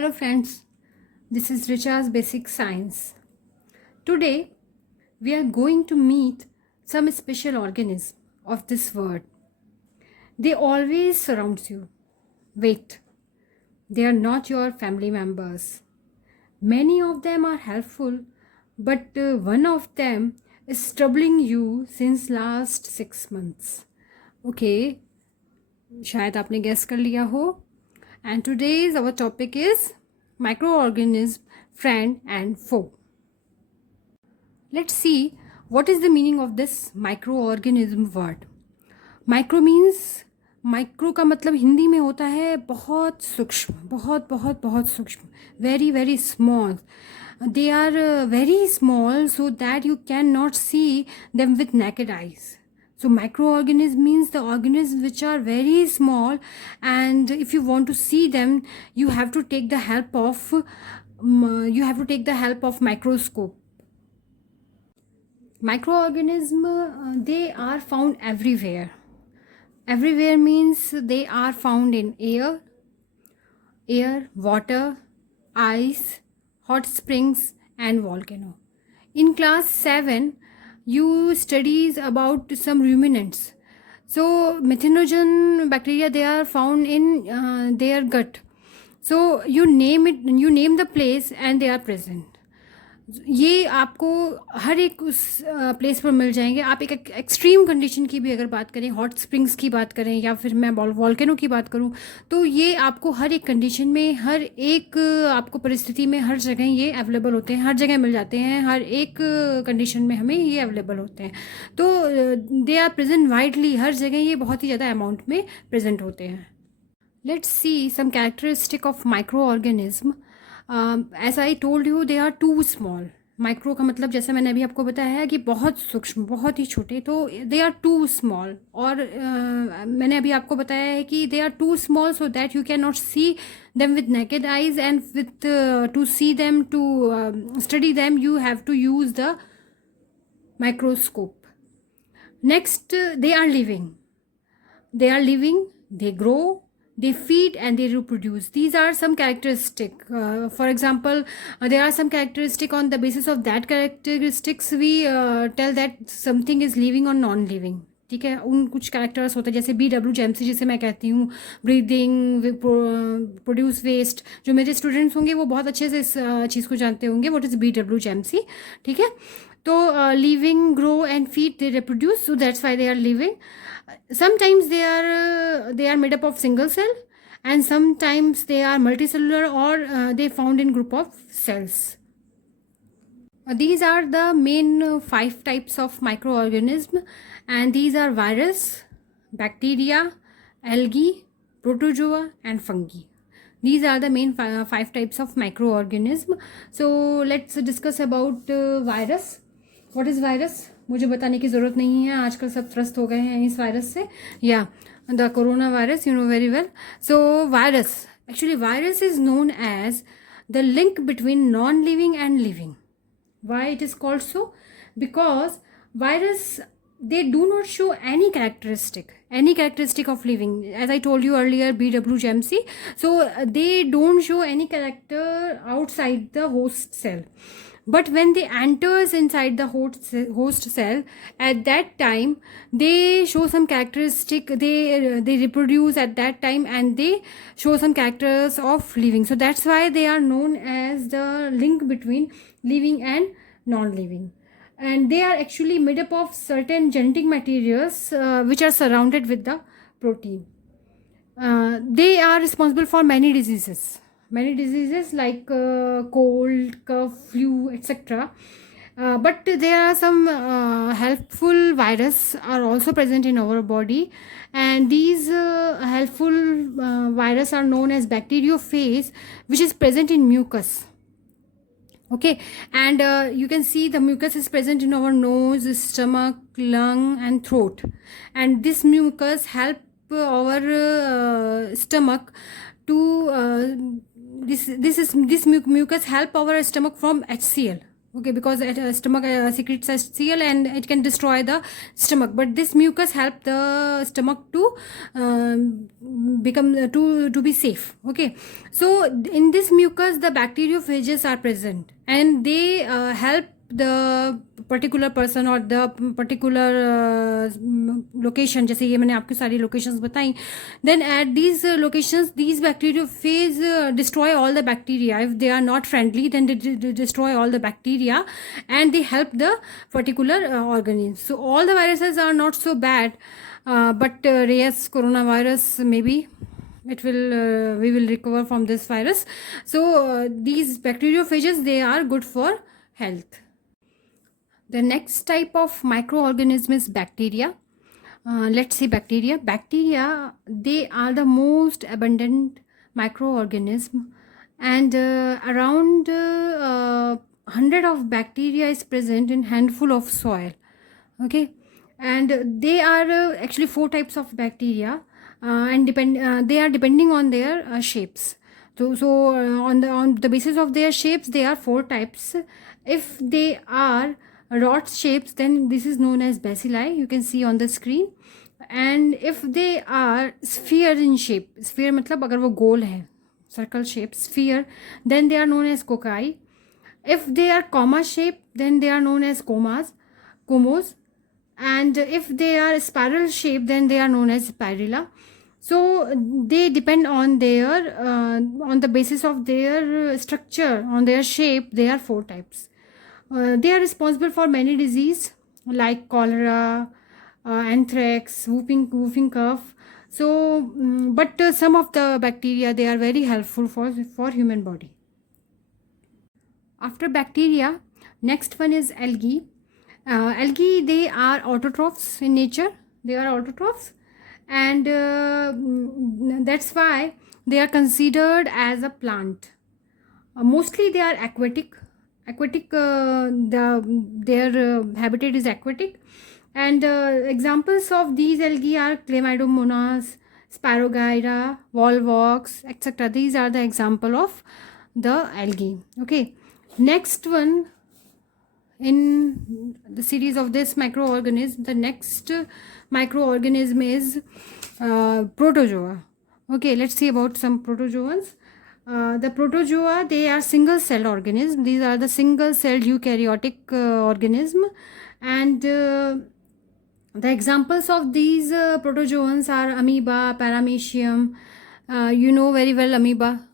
Hello friends, this is Richa's Basic Science. Today we are going to meet some special organism of this world. They always surround you. Wait, they are not your family members. Many of them are helpful, but one of them is troubling you since last 6 months. Okay, शायद आपने guess कर लिया हो. And today's our topic is microorganism, friend and foe. Let's see what is the meaning of this microorganism word. Micro means micro का मतलब हिंदी में होता है बहुत सूक्ष्म, बहुत बहुत बहुत सूक्ष्म, very very small. They are very small so that you can not see them with naked eyes. So microorganism means the organisms which are very small, and if you want to see them, you have to take the help of microscope. Microorganisms they are found everywhere. Everywhere means they are found in air, water, ice, hot springs and volcano. In class 7 you studies about some ruminants. So methanogen bacteria, they are found in their gut. So you name the place and they are present. ये आपको हर एक उस place पर मिल जाएंगे. आप एक extreme condition की भी अगर बात करें, हॉट स्प्रिंग्स की बात करें या फिर मैं वॉल्केनो की बात करूं, तो ये आपको हर एक कंडीशन में, हर एक आपको परिस्थिति में, हर जगह ये अवेलेबल होते हैं, हर जगह मिल जाते हैं, हर एक कंडीशन में हमें ये अवेलेबल होते हैं. तो दे आर प्रेजेंट वाइडली, हर जगह ये बहुत ही ज़्यादा अमाउंट में प्रेजेंट होते हैं. Let's see some characteristic of micro organism. As I told you, they are too small. Micro का मतलब जैसे मैंने अभी आपको बताया है कि बहुत सूक्ष्म, बहुत ही छोटे. तो दे आर टू स्मॉल. और मैंने अभी आपको बताया है कि they are too small so that you can not see them with naked eyes, and with to see them, to study them, you have to use the microscope. Next, they are living, they grow, they feed and they reproduce. These are some characteristic. For example, there are some characteristic. On the basis of that characteristics we tell that something is living or non living. ठीक है, उन कुछ characters होते हैं जैसे BWGMC जिसे मैं कहती हूँ, ब्रीदिंग, प्रोड्यूस वेस्ट. जो मेरे स्टूडेंट्स होंगे वो बहुत अच्छे से इस चीज़ को जानते होंगे, व्हाट इज़ BWGMC. ठीक है, तो living, grow and feed, they reproduce, so that's why they are living. Sometimes they are made up of single cell, and sometimes they are multicellular, or they found in group of cells. These are the main 5 types of microorganism, and these are virus, bacteria, algae, protozoa and fungi. These are the main 5 types of microorganism. So let's discuss about virus. What is virus? मुझे बताने की ज़रूरत नहीं है, आजकल सब त्रस्त हो गए हैं इस वायरस से. या the corona virus, you know very well. So virus, actually virus is known as the link between non living and living. Why it is called so? Because virus, they do not show any characteristic of living. As I told you earlier, BWGMC. So they don't show any character outside the host cell. But when they enters inside the host cell, at that time they show some characteristic. They reproduce at that time, and they show some characters of living. So that's why they are known as the link between living and non-living. And they are actually made up of certain genetic materials which are surrounded with the protein. They are responsible for many diseases like cold, cough, flu, etc. But there are some helpful viruses are also present in our body, and these helpful viruses are known as bacteriophage, which is present in mucus. Okay, and you can see the mucus is present in our nose, stomach, lung and throat, and this mucus help our stomach to this mucus help our stomach from HCl. Okay, because stomach secretes HCl and it can destroy the stomach, but this mucus help the stomach to become to be safe. Okay, so in this mucus the bacteriophages are present and they help the particular person or the particular location. जैसे ये मैंने आपको सारी locations बताई, then at these locations these bacteriophage destroy all the bacteria. If they are not friendly, then they destroy all the bacteria and they help the particular organism. So all the viruses are not so bad, but yes, coronavirus maybe it will we will recover from this virus. So these bacteriophages, they are good for health. The next type of microorganism is bacteria. Let's see bacteria. Bacteria, they are the most abundant microorganism, and around 100 of bacteria is present in handful of soil. Okay, and they are actually 4 types of bacteria, and they are depending on their shapes. So on the basis of their shapes, they are 4 types. If they are rod shapes, then this is known as bacilli, you can see on the screen. And if they are sphere in shape, sphere मतलब अगर वो गोल है, circle shape, sphere, then they are known as cocci. If they are comma shape, then they are known as comos. And if they are spiral shape, then they are known as spirilla. So they depend on their on the basis of their structure, on their shape, they are 4 types. They are responsible for many diseases like cholera, anthrax, whooping cough. So but some of the bacteria, they are very helpful for human body. After bacteria, next one is algae. Algae, they are autotrophs in nature. They are autotrophs, and that's why they are considered as a plant. Mostly they are aquatic. Their habitat is aquatic, and examples of these algae are Chlamydomonas, Spirogyra, Volvox, etc. These are the example of the algae. Okay, next one in the series of this microorganism, the next microorganism is protozoa. Okay, let's see about some protozoans. The protozoa, they are single celled organisms. These are the single celled eukaryotic organism, and the examples of these protozoans are amoeba, paramecium. You know very well amoeba.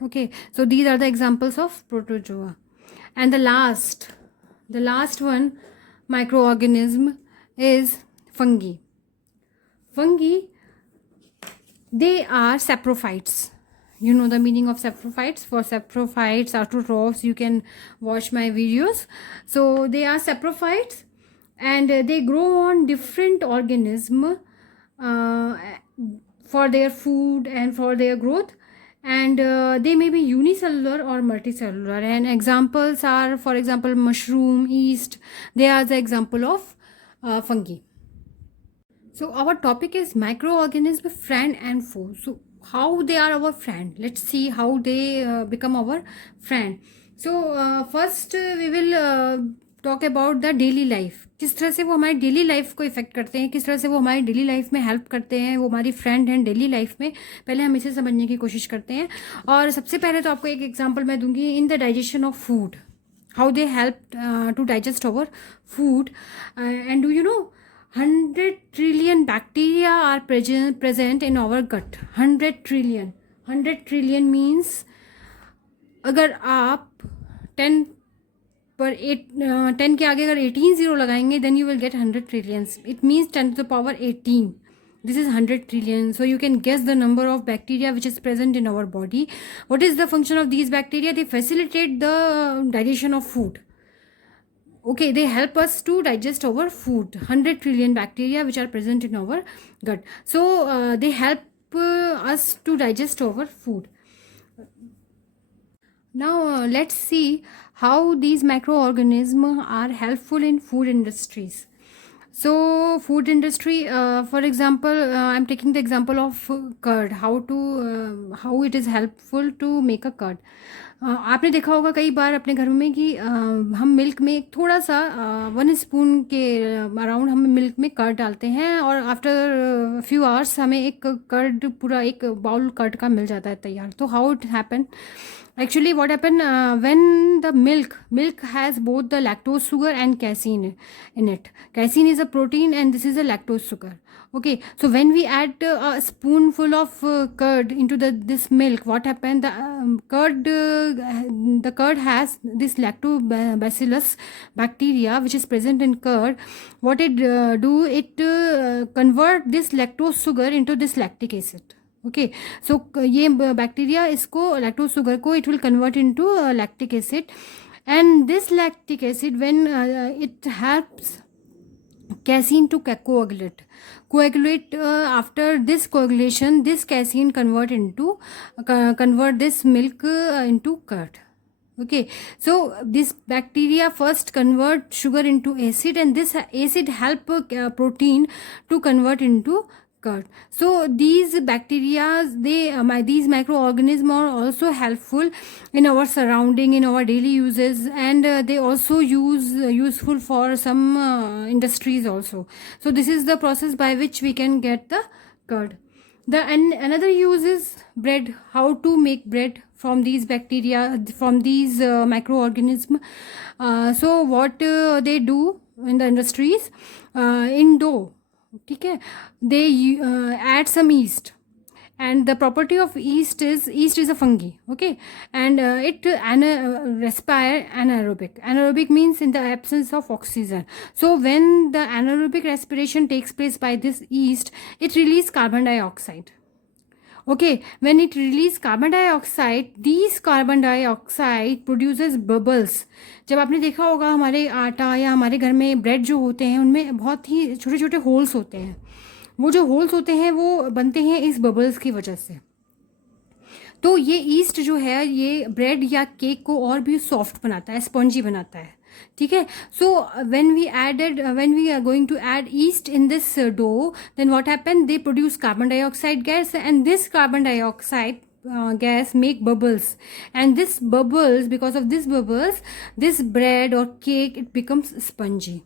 Okay, so these are the examples of protozoa. And the last one microorganism is fungi. Fungi, they are saprophytes. You know the meaning of saprophytes. For saprophytes, autotrophs, you can watch my videos. So they are saprophytes, and they grow on different organism for their food and for their growth, and they may be unicellular or multicellular. And examples are, for example, mushroom, yeast. They are the example of fungi. So our topic is microorganism, friend and foe. So how they are our friend? Let's see how they become our friend. So first we will talk about the daily life. किस तरह से वो हमारी daily life को effect करते हैं, किस तरह से वो हमारी डेली लाइफ में हेल्प करते हैं, वो हमारी फ्रेंड हैं डेली लाइफ में. पहले हम इसे समझने की कोशिश करते हैं. और सबसे पहले तो आपको एक एग्जांपल मैं दूंगी in the digestion of food, how they help to digest our food. And do you know 100 trillion bacteria are present in our gut. 100 trillion. 100 trillion means अगर आप 10 पर 10 के आगे अगर 18 जीरो लगाएंगे, then you will get 100 trillions. It means 10 to the power 18. This is 100 trillion. So you can guess the number of bacteria which is present in our body. What is the function of these bacteria? They facilitate the digestion of food. Okay, they help us to digest our food. 100 trillion bacteria which are present in our gut. So they help us to digest our food. Now let's see how these microorganisms are helpful in food industries. So food industry, for example, I'm taking the example of curd, how it is helpful to make a curd. आपने देखा होगा कई बार अपने घरों में कि हम milk में एक थोड़ा सा 1 स्पून के अराउंड हम मिल्क में कर्ड डालते हैं, और आफ्टर फ्यू आवर्स हमें एक कर्ड, पूरा एक बाउल कर्ड का मिल जाता है तैयार. तो how it happen, actually what happen, when the milk has both the lactose sugar and casein in it. Casein is a protein and this is a lactose sugar. Okay, so when we add a spoonful of curd into this milk, what happened, the curd has this lactobacillus bacteria which is present in curd. What it do, it convert this lactose sugar into this lactic acid. Okay, so ये bacteria इसको lactose sugar को it will convert into lactic acid, and this lactic acid when it helps casein to coagulate. After this coagulation, this casein convert this milk into curd. Okay, so this bacteria first convert sugar into acid, and this acid help protein to convert into curd. So these bacteria, these microorganisms are also helpful in our surrounding, in our daily uses, and they also useful for some industries also. So this is the process by which we can get the curd. Another use is bread. How to make bread from these bacteria, from these microorganisms. So what they do in the industries, in dough, ठीक है, they add some yeast, and the property of yeast is a fungi. Okay, and it respire anaerobic means in the absence of oxygen. So when the anaerobic respiration takes place by this yeast, it releases carbon dioxide. Okay, when it releases carbon dioxide, these carbon dioxide produces bubbles. जब आपने देखा होगा हमारे आटा या हमारे घर में ब्रेड जो होते हैं उनमें बहुत ही छोटे छोटे होल्स होते हैं, वो जो होल्स होते हैं वो बनते हैं इस बबल्स की वजह से. तो ये ईस्ट जो है ये ब्रेड या केक को और भी सॉफ्ट बनाता है, स्पॉन्जी बनाता है. ठीक है, सो when we are going to add yeast in this dough, then what happened, they produce carbon dioxide gas, and this carbon dioxide gas make bubbles, and this bubbles, because of this bubbles, this bread or cake, it becomes spongy.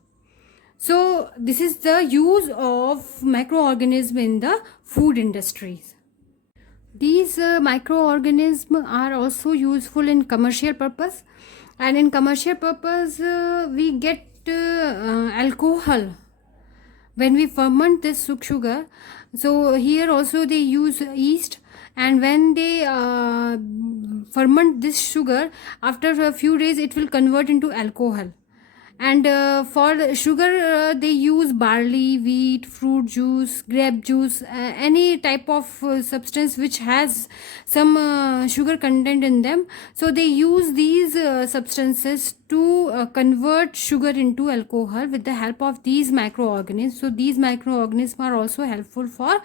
So this is the use of microorganism in the food industries. These microorganisms are also useful in commercial purpose, and in commercial purpose we get alcohol when we ferment this sugar. So here also they use yeast, and when they ferment this sugar, after a few days it will convert into alcohol. And for sugar they use barley, wheat, fruit juice, grape juice, any type of substance which has some sugar content in them. So they use these substances to convert sugar into alcohol with the help of these microorganisms. So these microorganisms are also helpful for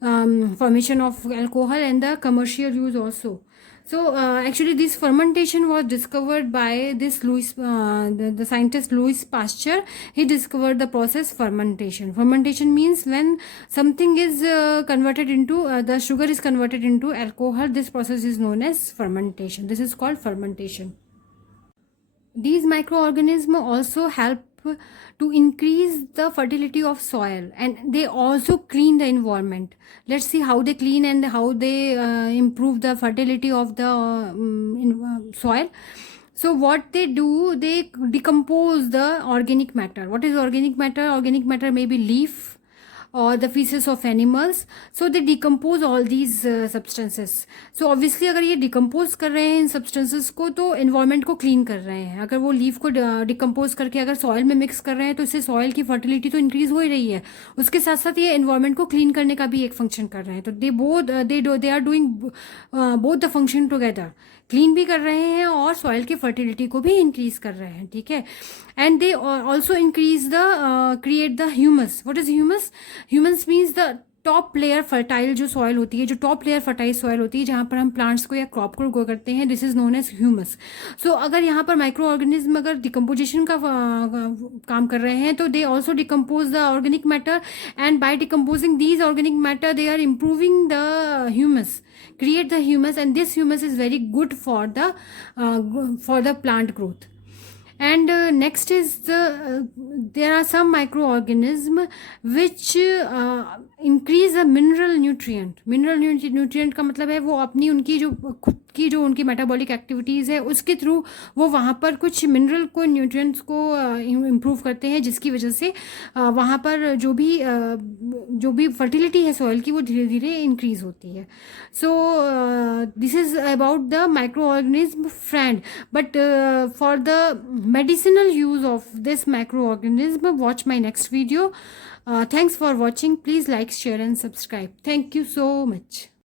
formation of alcohol and the commercial use also. So actually this fermentation was discovered by this the scientist Louis Pasteur. He discovered the process fermentation. Fermentation means when something is converted into the sugar is converted into alcohol. This process is known as fermentation. This is called fermentation. These microorganisms also help to increase the fertility of soil, and they also clean the environment. Let's see how they clean and how they improve the fertility of the soil. So what they do, they decompose the organic matter. What is organic matter? Organic matter may be leaf or the feces of animals. So they decompose all these substances. So obviously अगर ये decompose कर रहे हैं इन substances को, तो environment को clean कर रहे हैं. अगर वो leaf को decompose करके अगर soil में mix कर रहे हैं तो इससे soil की fertility तो increase हो ही रही है, उसके साथ साथ ये environment को clean करने का भी एक function कर रहे हैं. तो they are doing both the function together. Clean भी कर रहे हैं और सॉइल की फर्टिलिटी को भी इंक्रीज कर रहे हैं. ठीक है, and they also increase the create the humus. What is humus? Humus means the top layer fertile जो सॉइल होती है, जो टॉप लेयर फर्टाइल सॉइल होती है जहाँ पर हम प्लांट्स को या क्रॉप को ग्रो करते हैं, this is known as humus. So अगर यहाँ पर माइक्रो ऑर्गेनिज्म अगर डिकम्पोजिशन का काम कर रहे हैं तो they also decompose the organic matter, and by decomposing these organic matter they are improving the humus, create the humus, and this humus is very good for the plant growth. And next is there are some microorganism which increase a mineral nutrient का मतलब है वो अपनी उनकी जो खुद की जो उनकी मेटाबॉलिक एक्टिविटीज़ है उसके थ्रू वो वहाँ पर कुछ मिनरल को न्यूट्रिएंट्स को इम्प्रूव करते हैं, जिसकी वजह से वहाँ पर जो भी फर्टिलिटी है सॉइल की वो धीरे धीरे इंक्रीज होती है. So this is about the micro organism friend. But for the medicinal use of this microorganism, watch my next video. Thanks for watching. Please like, share and subscribe. Thank you so much.